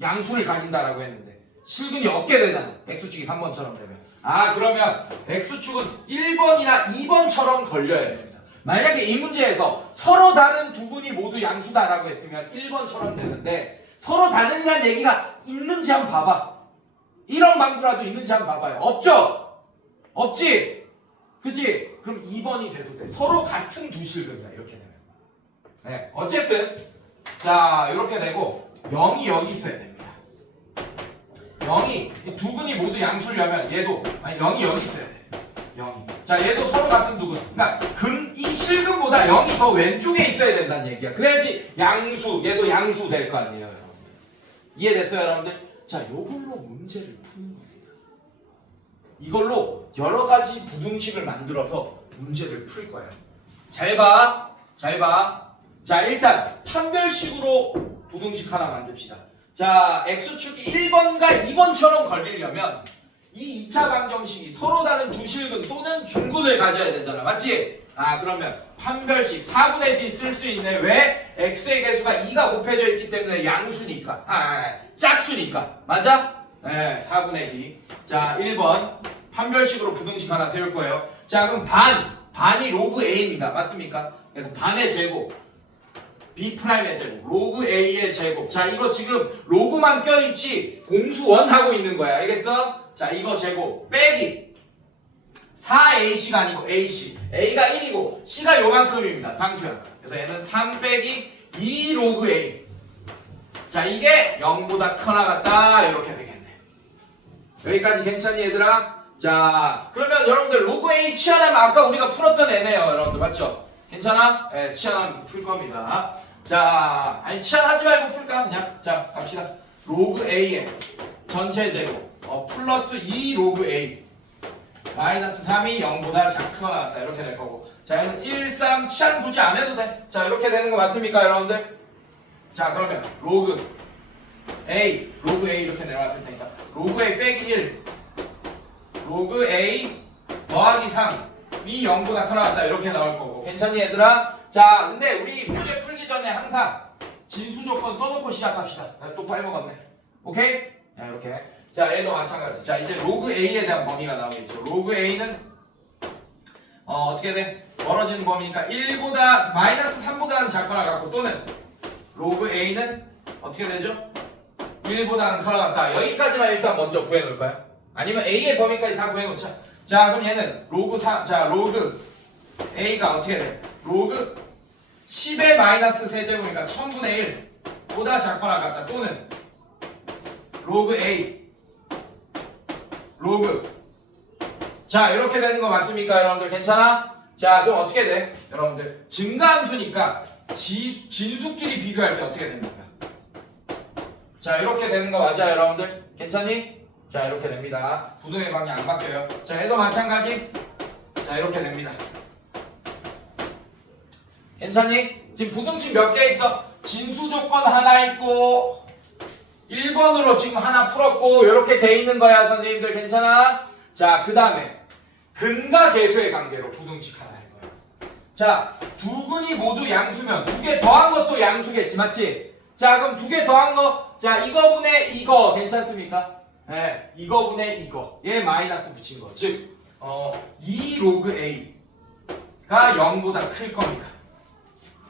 양수를 가진다라고 했는데 실근이 없게 되잖아. x축이 3번처럼 되면. 아, 그러면 x축은 1번이나 2번처럼 걸려야 됩니다. 만약에 이 문제에서 서로 다른 두 분이 모두 양수다라고 했으면 1번처럼 되는데 서로 다른이란 얘기가 있는지 한번 봐봐. 이런 방구라도 있는지 한번 봐봐요. 없죠? 없지? 그치? 그럼 2번이 돼도 돼. 서로 같은 두 실근이야. 이렇게 되면. 네, 어쨌든 자, 이렇게 되고 0이 여기 있어야 됩니다. 0이 두 분이 모두 양수려면 얘도 0이 여기 있어야 돼. 0이. 자, 얘도 서로 같은 두 분. 그러니까 이 실근보다 0이 더 왼쪽에 있어야 된다는 얘기야. 그래야지 양수, 얘도 양수 될 거 아니에요, 여러분들. 이해됐어요, 여러분들? 자, 요걸로 문제를 푸는 겁니다. 이걸로 여러 가지 부등식을 만들어서 문제를 풀 거예요. 잘 봐. 잘 봐. 자, 일단 판별식으로 부등식 하나 만듭시다. 자, x축이 1번과 2번처럼 걸리려면 이 2차 방정식이 서로 다른 두 실근 또는 중근을 가져야 되잖아. 맞지? 아, 그러면 판별식 4분의 d 쓸 수 있네. 왜? x의 개수가 2가 곱해져 있기 때문에 양수니까. 짝수니까. 맞아? 네, 4분의 d. 자, 1번 판별식으로 부등식 하나 세울 거예요. 자, 그럼 반이 로그 a입니다. 맞습니까? 그래서 반의 제곱 b'의 제곱, 로그 a의 제곱. 자, 이거 지금 로그만 껴있지 공수원 하고 있는 거야. 알겠어? 자, 이거 제곱 빼기 4ac가 아니고 ac. a가 1이고 c가 요만큼입니다. 상수야. 그래서 얘는 3 빼기 2 로그 a. 자, 이게 0보다 커나 같다. 이렇게 되겠네. 여기까지 괜찮니 얘들아? 자, 그러면 여러분들 로그 a 치환하면 아까 우리가 풀었던 애네요. 여러분들 맞죠? 괜찮아? 네, 치환하면서 풀 겁니다. 자, 아니 치환하지 말고 풀까 그냥. 자, 갑시다. 로그 a의 전체 제곱 플러스 2 로그 a 마이너스 3이 0보다 작거나 같다. 이렇게 될 거고. 자, 얘는 1, 3 치환 굳이 안 해도 돼. 자, 이렇게 되는 거 맞습니까 여러분들? 자, 그러면 로그 a 이렇게 내려왔을 테니까 로그 a 빼기 1 로그 a 더하기 3이 0보다 커나 같다. 이렇게 나올 거고. 괜찮니 얘들아? 자, 근데 우리 문제 풀기 전에 항상 진수 조건 써놓고 시작합시다. 또 빨먹었네. 오케이? 자, 이렇게. 자, 얘도 마찬가지. 자, 이제 로그 a에 대한 범위가 나오겠죠. 로그 a는 어떻게 돼? 멀어지는 범위니까 1보다 마이너스 3보다는 작거나 같고 또는 로그 a는 어떻게 되죠? 1보다는 커나 같다. 여기까지만 일단 먼저 구해놓을까요? 아니면 a의 범위까지 다 구해놓자. 자, 그럼 얘는 로그 4, 자, 로그 a가 어떻게 돼? 로그 10의 마이너스 세제곱이니까 1000분의 1보다 작거나 같다. 또는 로그 a 로그. 자, 이렇게 되는 거 맞습니까 여러분들? 괜찮아? 자, 그럼 어떻게 돼? 여러분들 증가함수니까 진수끼리 비교할 때 어떻게 됩니까? 자, 이렇게 되는 거 맞아요 여러분들? 괜찮니? 자, 이렇게 됩니다. 부등의 방이 안 바뀌어요. 자, 얘도 마찬가지. 자, 이렇게 됩니다. 괜찮니? 지금 부등식 몇 개 있어? 진수 조건 하나 있고 1번으로 지금 하나 풀었고 이렇게 돼 있는 거야 선생님들. 괜찮아? 자, 그 다음에 근과 계수의 관계로 부등식 하나 할 거야. 자, 두 근이 모두 양수면 두 개 더한 것도 양수겠지, 맞지? 자, 그럼 두 개 더한 거, 자, 이거분의 이거 괜찮습니까? 네, 이거분의 이거. 얘 마이너스 붙인 거. 즉, 2 로그 A가 0보다 클 겁니다.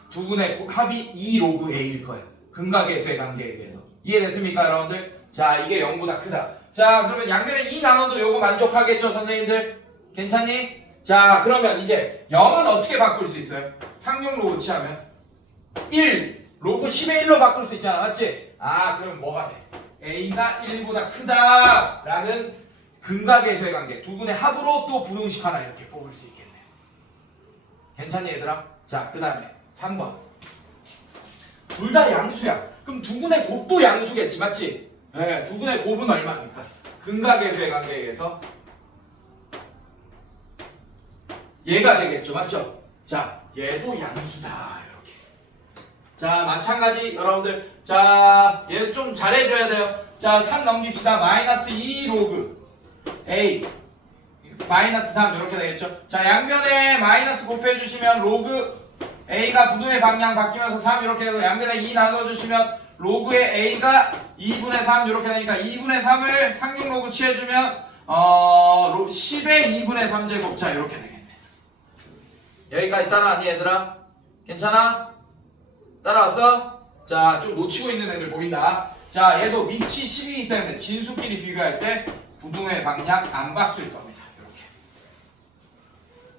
두 근의 합이 2 로그 A일 거예요. 근각계수의 관계에 의해서. 이해됐습니까, 여러분들? 자, 이게 0보다 크다. 자, 그러면 양면에 2 나눠도 요거 만족하겠죠, 선생님들? 괜찮니? 자, 그러면 이제 0은 어떻게 바꿀 수 있어요? 상용 로그 취하면 1, 로그 10의 1로 바꿀 수 있잖아, 맞지? 아, 그럼 뭐가 돼? A가 1보다 크다라는 근각계수의 관계, 두 근의 합으로 또 부등식 하나 이렇게 뽑을 수 있겠네. 괜찮니, 얘들아? 자, 그 다음에 3번. 둘 다 양수야. 그럼 두 근의 곱도 양수겠지, 맞지? 네, 두 근의 곱은 얼마입니까? 근각계수의 관계에 의해서 얘가 되겠죠, 맞죠? 자, 얘도 양수다, 이렇게. 자, 마찬가지 여러분들, 자, 얘 좀 잘해줘야 돼요. 자, 3 넘깁시다. 마이너스 2 로그 A 마이너스 3 이렇게 되겠죠. 자, 양면에 마이너스 곱해주시면 로그 A가 부등의 방향 바뀌면서 3 이렇게 되고, 양면에 2 나눠주시면 로그의 A가 2분의 3 이렇게 되니까 2분의 3을 상용 로그 취해주면 10의 2분의 3제곱. 자, 이렇게 되겠네. 여기까지 따라왔니, 얘들아? 괜찮아? 따라왔어? 자, 좀 놓치고 있는 애들 보인다. 자, 얘도 밑이 10이기 때문에 진수끼리 비교할 때 부등의 방향 안 바뀔 겁니다.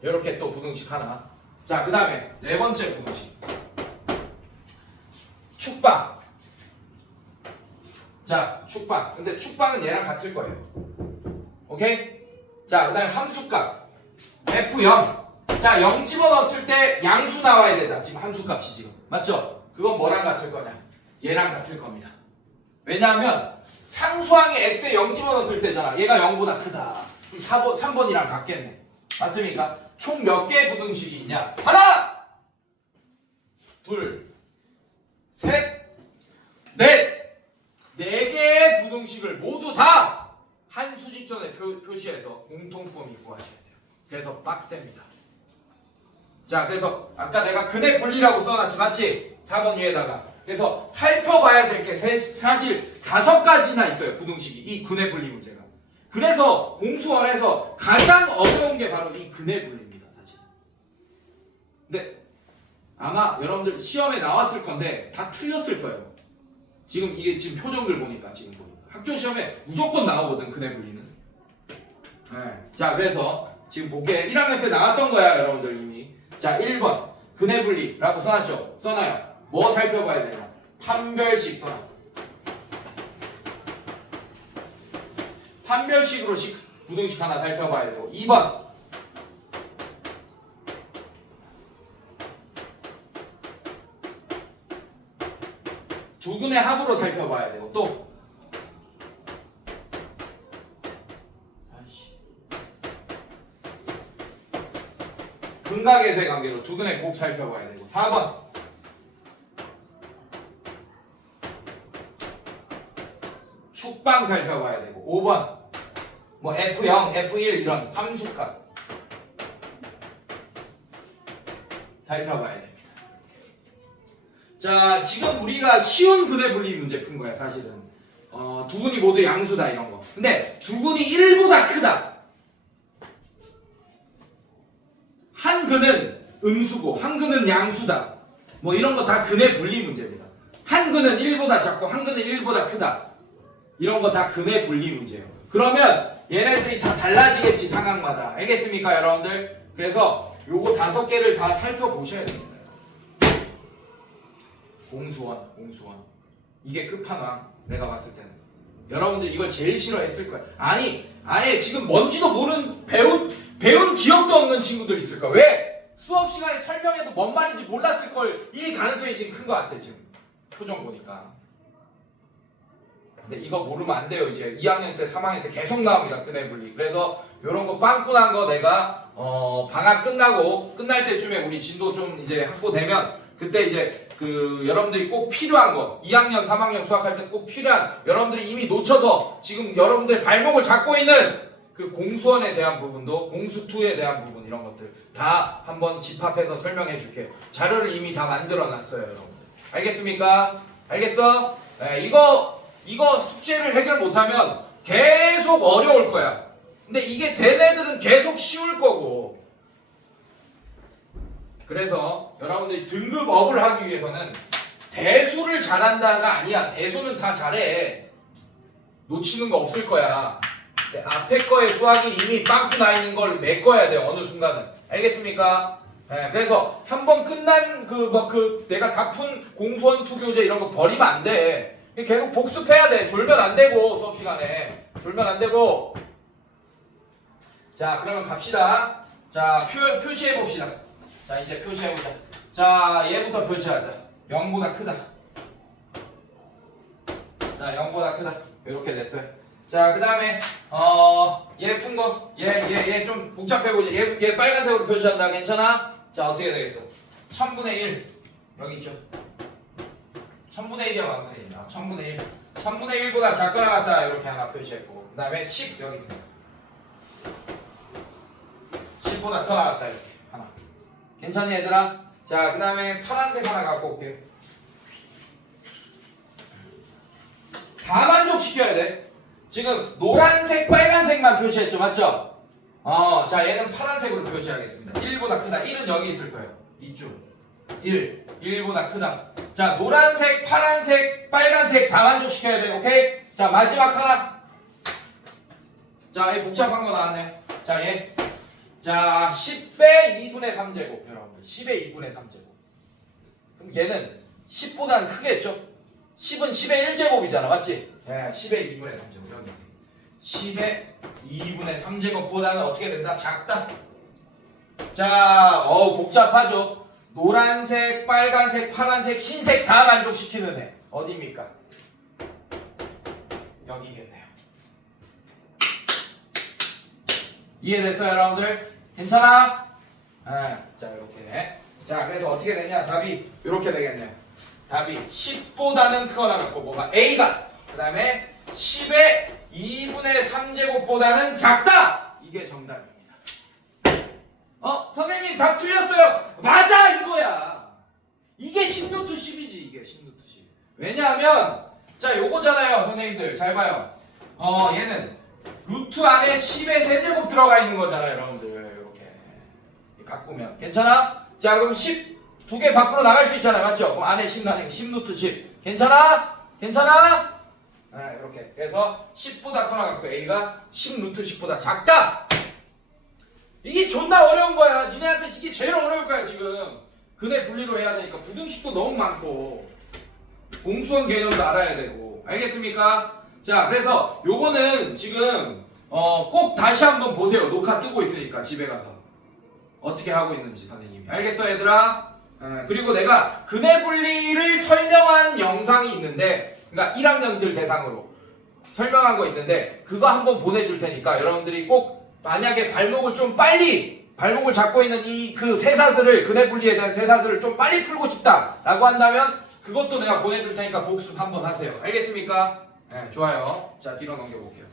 이렇게 또 부등식 하나. 자, 그 다음에 네 번째 부등식. 축방. 자, 축방. 근데 축방은 얘랑 같을 거예요. 오케이? 자, 그 다음에 함수값. F0. 자, 0 집어넣었을 때 양수 나와야 된다. 지금 함수값이 지금. 맞죠? 그건 뭐랑 같을 거냐? 얘랑 같을 겁니다. 왜냐하면 상수항이 x에 0 집어넣었을 때잖아. 얘가 0보다 크다. 3번이랑 같겠네. 맞습니까? 총 몇 개의 부등식이 있냐? 하나! 둘, 셋, 넷! 4개의 부등식을 모두 다 한 수직선에 표시해서 공통범위 구하셔야 돼요. 그래서 빡셉니다. 자, 그래서 아까 내가 근의 분리라고 써놨지, 맞지? 4번 위에다가. 그래서 살펴봐야 될 게 사실 5가지나 있어요, 부등식이. 이 근의 분리 문제가. 그래서 공수원에서 가장 어려운 게 바로 이 근의 분리입니다, 사실. 근데 아마 여러분들 시험에 나왔을 건데 다 틀렸을 거예요. 이게 지금 표정들 보니까 학교 시험에 무조건 나오거든, 근의 분리는. 네. 자, 그래서 지금 볼게. 1학년 때 나왔던 거야, 여러분들 이미. 자, 1번 근의 분리라고 써놨죠? 써놔요. 뭐 살펴봐야 되냐? 판별식 써놔. 판별식으로 부등식 하나 살펴봐야 되고, 2번 두 근의 합으로 살펴봐야 되고, 또 근각에서의 관계로 두 근의 곱 살펴봐야 되고, 4번 축방 살펴봐야 되고, 5번 뭐 F0, F1 이런 함수값 살펴봐야 됩니다. 자, 지금 우리가 쉬운 근의 분리 문제 푼 거야, 사실은. 두 근이 모두 양수다, 이런 거. 근데 두 근이 1보다 크다. 한 근은 음수고 한 근은 양수다. 뭐 이런 거 다 근의 분리 문제입니다. 한 근은 1보다 작고 한 근은 1보다 크다. 이런 거 다 근의 분리 문제예요. 그러면 얘네들이 다 달라지겠지, 상황마다. 알겠습니까, 여러분들? 그래서 요거 5개를 다 살펴보셔야 됩니다. 공수원. 이게 끝판왕, 내가 봤을 때는. 여러분들 이걸 제일 싫어했을 거야. 아니, 아예 지금 뭔지도 모르는 배운 기억도 없는 친구들 있을 거야. 왜? 수업 시간에 설명해도 뭔 말인지 몰랐을 걸, 이 가능성이 지금 큰 것 같아, 지금. 표정 보니까. 근데 이거 모르면 안 돼요. 이제 2학년 때, 3학년 때 계속 나옵니다, 근의 분리. 그래서 요런 거 빵꾸난 거 내가 방학 끝날 때쯤에 우리 진도 좀 이제 확보되면 그때 이제 여러분들이 꼭 필요한 거, 2학년, 3학년 수학할 때 꼭 필요한, 여러분들이 이미 놓쳐서 지금 여러분들의 발목을 잡고 있는 그 공수원에 대한 부분도 공수투에 대한 부분 이런 것들 다 한번 집합해서 설명해 줄게요. 자료를 이미 다 만들어 놨어요, 여러분들. 알겠습니까? 알겠어? 네, 이거 숙제를 해결 못하면 계속 어려울 거야. 근데 이게 된 애들은 계속 쉬울 거고. 그래서 여러분들이 등급업을 하기 위해서는 대수를 잘한다가 아니야. 대수는 다 잘해. 놓치는 거 없을 거야. 앞에 거에 수학이 이미 빵꾸 나 있는 걸 메꿔야 돼. 어느 순간은. 알겠습니까? 네, 그래서 한번 끝난 내가 다 푼 공수원 투교재 이런 거 버리면 안 돼. 계속 복습해야 돼. 졸면 안 되고 수업 시간에. 졸면 안 되고. 자, 그러면 갑시다. 자, 표시해 봅시다. 자, 이제 표시해 보자. 자, 얘부터 표시하자. 0보다 크다. 자, 0보다 크다. 이렇게 됐어요. 자, 그 다음에 얘 푼 거, 얘 좀 복잡해 보이죠. 얘 빨간색으로 표시한다. 괜찮아? 자, 어떻게 되겠어? 1000분의 1 여기 있죠. 1000분의 1이야, 만분의 1이야. 1000분의 1. 1000분의 1보다 작거나 같다. 이렇게 하나 표시했고, 그 다음에 10 여기 있어요. 10보다 더 나갔다 이렇게 하나. 괜찮니 얘들아? 자, 그 다음에 파란색 하나 갖고 올게. 다 만족시켜야 돼. 지금 노란색, 빨간색만 표시했죠, 맞죠? 자, 얘는 파란색으로 표시하겠습니다. 1보다 크다. 1은 여기 있을 거예요. 이쪽. 1보다 크다. 자, 노란색, 파란색, 빨간색 다 만족시켜야 돼. 오케이? 자, 마지막 하나. 자, 얘 복잡한 거 나왔네. 자, 얘. 자, 10의 2분의 3제곱. 여러분들, 10의 2분의 3제곱. 그럼 얘는 10보다는 크겠죠? 10은 10의 1제곱이잖아, 맞지? 네, 10의 2분의 3제곱. 여기. 10의 2분의 3제곱보다는 어떻게 된다? 작다. 자, 복잡하죠? 노란색, 빨간색, 파란색, 흰색 다 만족시키는 애. 어디입니까? 여기겠네요. 이해됐어요, 여러분들? 괜찮아? 자, 이렇게. 자, 그래서 어떻게 되냐? 답이 이렇게 되겠네요. 답이 10보다는 크거나 같고, 뭐가? A가. 그 다음에 10의 2분의 3제곱보다는 작다! 이게 정답입니다. 선생님 답 틀렸어요! 맞아! 이거야! 이게 10루트 10이지, 이게 10루트 10. 왜냐하면, 자, 요거잖아요, 선생님들. 잘 봐요. 얘는 루트 안에 10의 세제곱 들어가 있는 거잖아요, 여러분들. 이렇게. 바꾸면. 괜찮아? 자, 그럼 10 두 개 밖으로 나갈 수 있잖아요, 맞죠? 그럼 안에 10 나니까 10루트 10. 괜찮아? 괜찮아? 이렇게. 그래서 10보다 커나 갖고 A가 10루트 10보다 작다! 이게 존나 어려운 거야. 니네한테 이게 제일 어려울 거야, 지금. 근해 분리로 해야 되니까. 부등식도 너무 많고. 공수원 개념도 알아야 되고. 알겠습니까? 자, 그래서 요거는 지금 꼭 다시 한번 보세요. 녹화 뜨고 있으니까 집에 가서. 어떻게 하고 있는지 선생님이. 알겠어, 얘들아? 그리고 내가 근해 분리를 설명한 영상이 있는데, 그러니까 1학년들 대상으로 설명한 거 있는데 그거 한번 보내줄 테니까 여러분들이 꼭 만약에 발목을 좀 빨리 발목을 잡고 있는 이 그 쇠사슬을 근해 분리에 대한 쇠사슬을 좀 빨리 풀고 싶다라고 한다면 그것도 내가 보내줄 테니까 복습 한번 하세요. 알겠습니까? 네, 좋아요. 자, 뒤로 넘겨볼게요.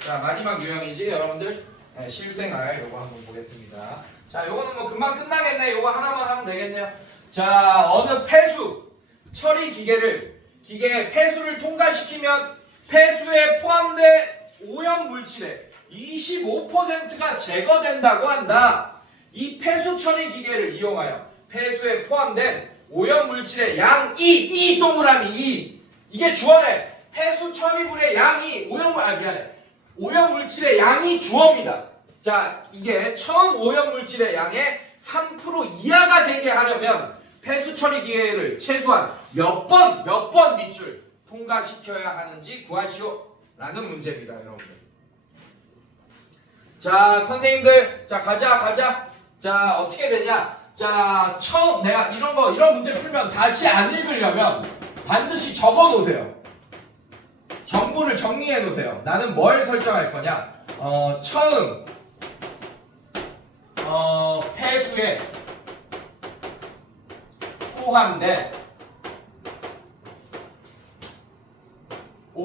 자, 마지막 유형이지 여러분들. 네, 실생활 요거 한번 보겠습니다. 자, 요거는 뭐 금방 끝나겠네. 요거 하나만 하면 되겠네요. 자, 어느 폐수 처리 기계의 폐수를 통과시키면 폐수에 포함된 오염 물질의 25%가 제거된다고 한다. 이 폐수 처리 기계를 이용하여 폐수에 포함된 오염 물질의 양이 이 동그라미 2 이게 주어래. 폐수 처리물의 양이 오염 물질의 양이 주어입니다. 자, 이게 처음 오염 물질의 양의 3% 이하가 되게 하려면 폐수 처리 기계를 최소한 몇 번 밑줄 통과시켜야 하는지 구하시오 라는 문제입니다, 여러분들. 자, 선생님들, 자, 가자. 자, 어떻게 되냐? 자, 처음 내가 이런 문제 풀면 다시 안 읽으려면 반드시 적어 놓으세요. 정보를 정리해 놓으세요. 나는 뭘 설정할 거냐? 처음 폐수에 포함된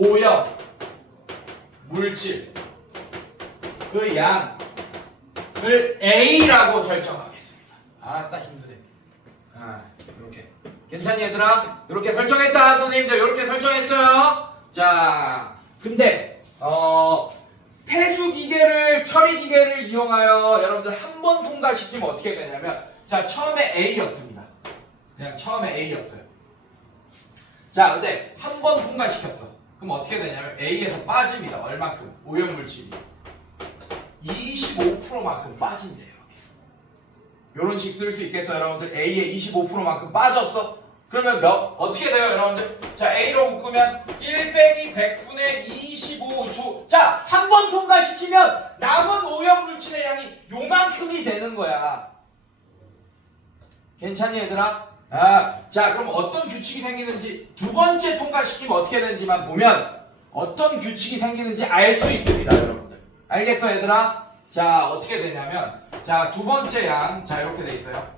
오염 물질 그 양을 A라고 설정하겠습니다. 아따 힘드네. 이렇게 괜찮니 얘들아? 이렇게 설정했다 선생님들. 이렇게 설정했어요. 자 근데 폐수 기계를 처리 기계를 이용하여 여러분들 한 번 통과시키면 어떻게 되냐면 자 처음에 A였습니다. 그냥 처음에 A였어요. 자 근데 한 번 통과시켰어. 그럼 어떻게 되냐면 A에서 빠집니다. 얼마큼? 오염물질이 25%만큼 빠진대요. 이렇게. 요런 식 쓸 수 있겠어요 여러분들? A의 25%만큼 빠졌어. 그러면 어떻게 돼요 여러분들? 자 A로 묶으면 1 빼기 100분의 25조. 자 한 번 통과시키면 남은 오염물질의 양이 요만큼이 되는 거야. 괜찮니 얘들아? 자 그럼 어떤 규칙이 생기는지 두 번째 통과시키면 어떻게 되는지만 보면 어떤 규칙이 생기는지 알 수 있습니다 여러분들. 알겠어 얘들아? 자 어떻게 되냐면 자 두 번째 양 자 이렇게 돼 있어요.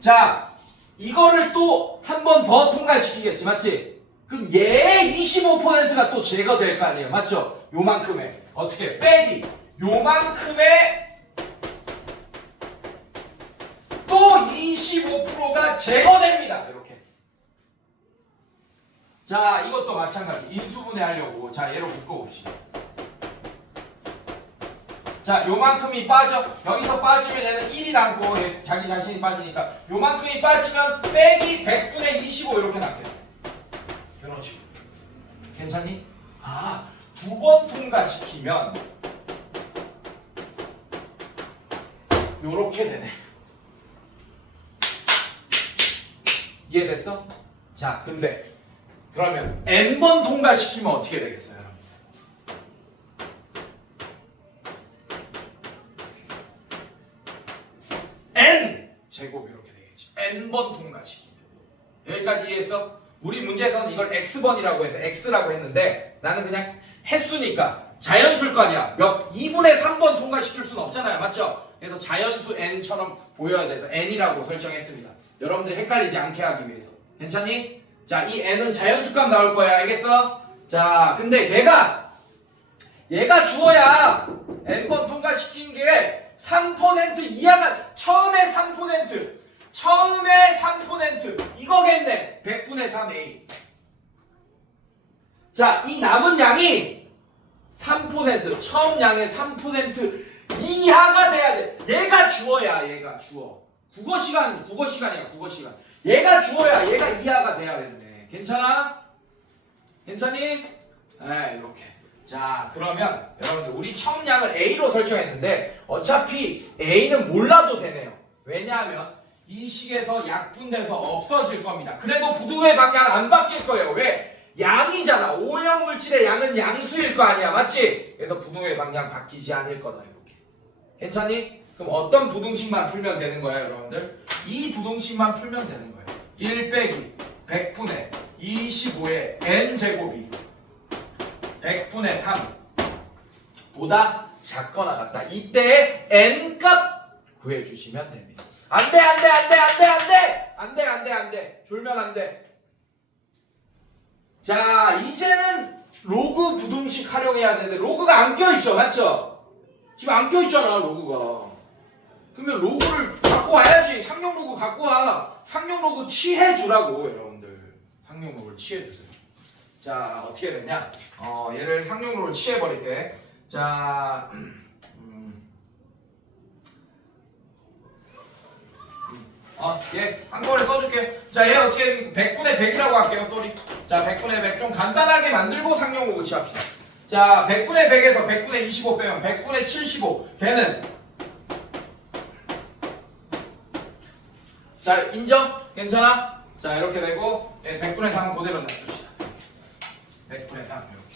자 이거를 또 한 번 더 통과시키겠지 맞지? 그럼 얘의 25%가 또 제거될 거 아니에요 맞죠? 요만큼의 어떻게 빼기 요만큼의 또 25%가 제거됩니다. 이렇게. 자, 이것도 마찬가지. 인수분해 하려고. 자, 얘로 묶어봅시다. 자, 요만큼이 빠져. 여기서 빠지면 얘는 1이 남고 자기 자신이 빠지니까 요만큼이 빠지면 빼기 100분의 25 이렇게 남겨요. 이런 식으로. 괜찮니? 두 번 통과시키면 요렇게 되네. 이해됐어? 자, 근데 그러면 n번 통과시키면 어떻게 되겠어요, 여러분? n 제곱 이렇게 되겠지. n번 통과시키면. 여기까지 이해했어? 우리 문제에서는 이걸 x번이라고 해서 x라고 했는데 나는 그냥 횟수니까 자연수일 거 아니야. 2분의 3번 통과시킬 수는 없잖아요. 맞죠? 그래서 자연수 n처럼 보여야 돼서 n이라고 설정했습니다. 여러분들이 헷갈리지 않게 하기 위해서. 괜찮니? 자, 이 n은 자연수값 나올 거야. 알겠어? 자, 근데 얘가 주어야 n번 통과시킨 게 3% 이하가 처음에 3% 이거겠네. 100분의 3a. 자, 이 남은 양이 3% 처음 양의 3% 이하가 돼야 돼. 얘가 주어야. 얘가 주어. 국어 시간이야. 얘가 주어야. 얘가 이하가 돼야 되네. 괜찮아? 괜찮니? 네, 이렇게. 자, 그러면 여러분들 우리 처음 양을 A로 설정했는데 어차피 A는 몰라도 되네요. 왜냐하면 이 식에서 약분돼서 없어질 겁니다. 그래도 부등호의 방향 안 바뀔 거예요. 왜? 양이잖아. 오염물질의 양은 양수일 거 아니야. 맞지? 그래서 부등호의 방향 바뀌지 않을 거다. 이렇게. 괜찮니? 그럼 어떤 부등식만 풀면 되는 거야 여러분들? 이 부등식만 풀면 되는 거예요. 1 빼기 100분의 25의 n제곱이 100분의 3 보다 작거나 같다. 이때의 n값 구해주시면 됩니다. 안돼. 졸면 안돼. 자, 이제는 로그 부등식 활용해야 되는데 로그가 안 껴있죠. 맞죠? 지금 안 껴있잖아 로그가. 그러면 로그를 갖고 와야지. 상용 로그 갖고 와. 상용 로그 취해주라고 여러분들. 상용 로그를 취해주세요. 자, 어떻게 되냐? 얘를 상용 로그를 취해버릴게. 자, 얘 한꺼번에 써줄게. 자, 얘 어떻게 100분의 100이라고 할게요. 쏘리. 자, 100분의 100 좀 간단하게 만들고 상용 로그 취합시다. 자, 100분의 100에서 100분의 25 빼면 100분의 75. 걔는 자, 인정? 괜찮아? 자, 이렇게 되고 100분의 3은 그대로 놔둡시다. 100분의 3 이렇게.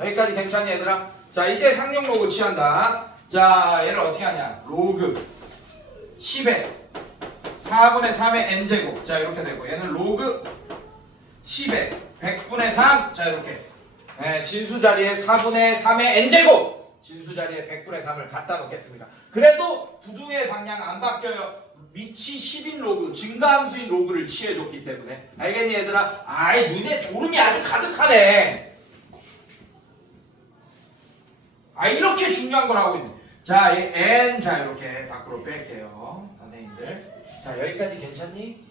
여기까지 괜찮니 얘들아? 자, 이제 상용 로그 취한다. 자, 얘를 어떻게 하냐? 로그 10에 4분의 3의 n제곱. 자, 이렇게 되고 얘는 로그 10에 100분의 3. 자, 이렇게. 진수 자리에 4분의 3의 n제곱. 진수 자리에 100분의 3을 갖다 놓겠습니다. 그래도 부등의 방향 안 바뀌어요. 밑이 10인 로그, 증가함수인 로그를 취해줬기 때문에. 알겠니 얘들아? 아이 눈에 졸음이 아주 가득하네. 아 이렇게 중요한 걸 하고 있네. 자, n 자 이렇게 밖으로 뺄게요. 선생님들. 자 여기까지 괜찮니?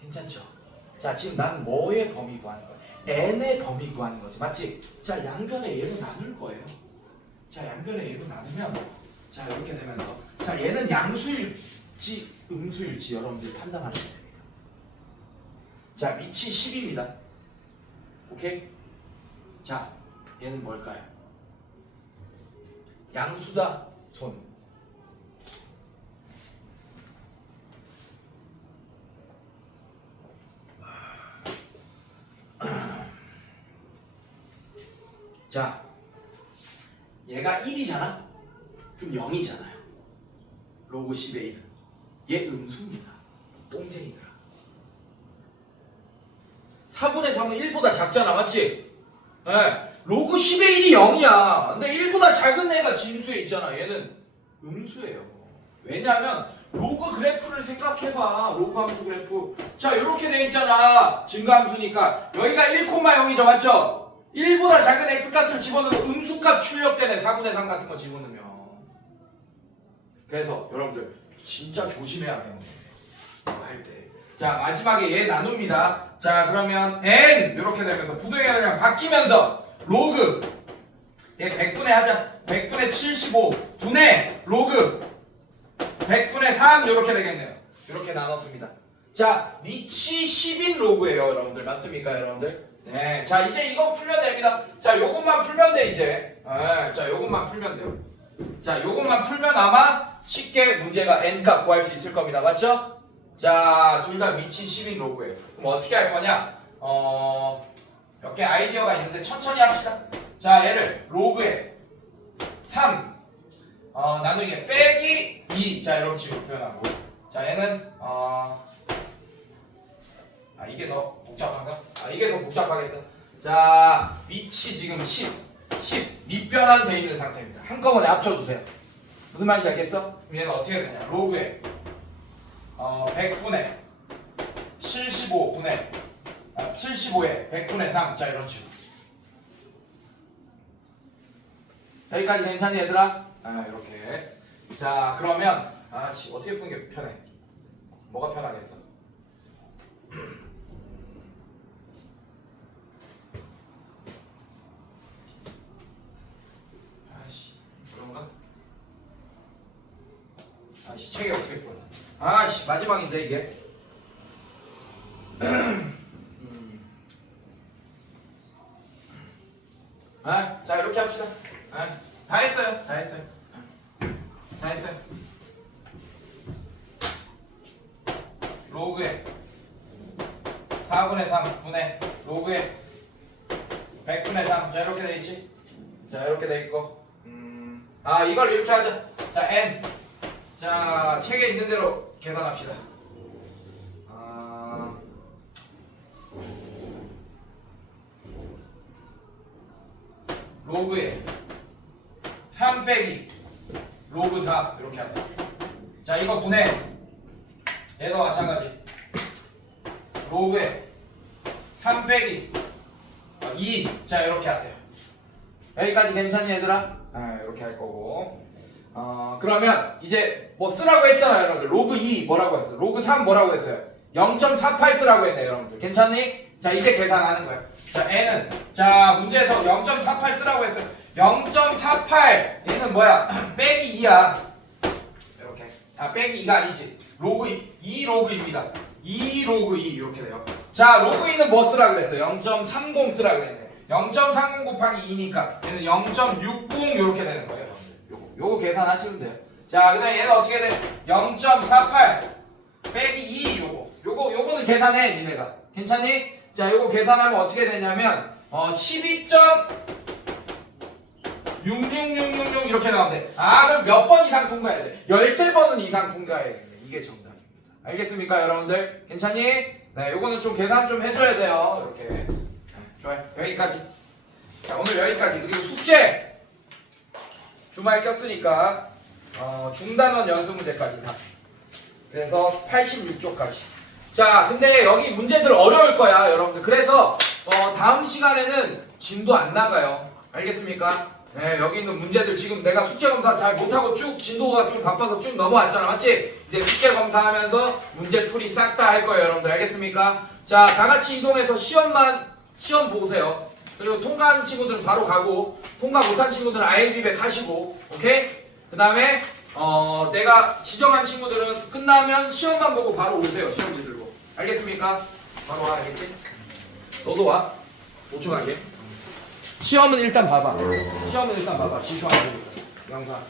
괜찮죠? 자 지금 난 뭐의 범위 구하는 거야? n의 범위 구하는 거지, 맞지? 자 양변에 얘도 나눌 거예요. 자 양변에 얘도 나누면 자 이렇게 되면서 자 얘는 양수일지 음수일지 여러분들 판단하시면 됩니다. 자 밑이 10입니다. 오케이? 자 얘는 뭘까요? 양수다 손. 자 얘가 1이잖아? 그럼 0이잖아요. 로그 10의 1은 얘 음수입니다. 똥쟁이들아. 4분의 3은 1보다 작잖아, 맞지? 네. 로그 10의 1이 0이야. 근데 1보다 작은 애가 진수에 있잖아. 얘는 음수예요. 왜냐하면 로그 그래프를 생각해봐. 로그 함수 그래프. 자 이렇게 돼 있잖아. 증가함수니까 여기가 1,0이죠, 맞죠? 1보다 작은 x값을 집어넣으면 음수값 출력되네. 4분의 3 같은 거 집어넣으면. 그래서 여러분들 진짜 조심해야겠네 할 때. 자 마지막에 얘 나눕니다. 자 그러면 n 이렇게 되면서 부등의 그냥 바뀌면서 로그 얘 100분의 하자. 100분의 75 분의 로그 100분의 3 이렇게 되겠네요. 이렇게 나눴습니다. 자 밑이 10인 로그예요 여러분들. 맞습니까 여러분들? 네, 자 이제 이거 풀면 됩니다. 자 요것만 풀면 돼 이제. 네, 자 요것만 풀면 돼요. 자 요것만 풀면 아마 쉽게 문제가 n값 구할 수 있을 겁니다. 맞죠? 자 둘 다 밑이 10인 로그예요. 그럼 어떻게 할 거냐? 몇 개 아이디어가 있는데 천천히 합시다. 자 얘를 로그에 3 나누기 빼기 2 자 이런 식으로 표현하고. 자 얘는 이게 더 복잡한가? 이게 더 복잡하겠다. 자 밑이 지금 10 밑변환 돼 있는 상태입니다. 한꺼번에 합쳐주세요. 무슨 말인지 알겠어? 그럼 얘는 어떻게 되냐? 로그에 100분의 75분의 75에 100분의 3 자 이런 식으로. 여기까지 괜찮니 얘들아? 이렇게. 자 그러면 어떻게 푸는 게 편해? 뭐가 편하겠어? 그런가? 책이 어떻게 풀어? 마지막인데 이게. 자 이렇게 합시다. 다 했어요. 다 했어요. 다 했어요. 로그에 4분의 3 분의 로그에 100분의 3 자 이렇게 돼 있지? 자 이렇게 돼 있고 이걸 이렇게 하자. 자 n 자 책에 있는 대로 계산합시다. 로그에 3 빼기 로그 4 이렇게 하자. 자 이거 분해. 얘도 마찬가지. 로그에 3 빼기 2 자 이렇게 하세요. 여기까지 괜찮니 얘들아? 이렇게 할 거고. 그러면 이제 뭐 쓰라고 했잖아요 여러분들. 로그 2 뭐라고 했어요? 로그 3 뭐라고 했어요? 0.48 쓰라고 했네 여러분들. 괜찮니? 자 이제 계산하는 거예요. 자 n은 자 문제에서 0.48 쓰라고 했어요. 0.48 얘는 뭐야? 빼기 2야. 이렇게. 빼기 2가 아니지. 로그 2 로그입니다. 2 로그 2 이렇게 돼요. 자 로그 2는 뭐 쓰라 그랬어요? 0.30 쓰라 그랬네. 0.30 곱하기 2니까 얘는 0.60 이렇게 되는 거예요. 요거 계산하시면 돼요. 자 그다음에 얘는 어떻게 돼? 0.48 빼기 2 요거는 계산해 니네가. 괜찮니? 자 요거 계산하면 어떻게 되냐면 12.66666 이렇게 나오는데 그럼 몇 번 이상 통과해야 돼? 13번은 이상 통과해야 돼. 이게 정답입니다. 알겠습니까 여러분들? 괜찮니? 네 요거는 좀 계산 좀 해줘야 돼요. 이렇게. 좋아요. 여기까지. 자 오늘 여기까지. 그리고 숙제 주말 꼈으니까 중단원 연습 문제까지 다 그래서 86쪽까지. 자, 근데 여기 문제들 어려울 거야, 여러분들. 그래서 다음 시간에는 진도 안 나가요. 알겠습니까? 네, 여기 있는 문제들 지금 내가 숙제 검사 잘 못하고 쭉 진도가 좀 바빠서 쭉 넘어왔잖아, 맞지? 이제 숙제 검사하면서 문제 풀이 싹 다 할 거예요, 여러분들. 알겠습니까? 자, 다 같이 이동해서 시험 보세요. 그리고 통과한 친구들은 바로 가고, 통과 못한 친구들은 ILB백 하시고, 오케이? 그 다음에 내가 지정한 친구들은 끝나면 시험만 보고 바로 오세요. 시험지 들고. 알겠습니까? 바로 와, 알겠지? 너도 와. 5초 가게. 시험은 일단 봐봐. 시험은 일단 봐봐. 지수하고 영상.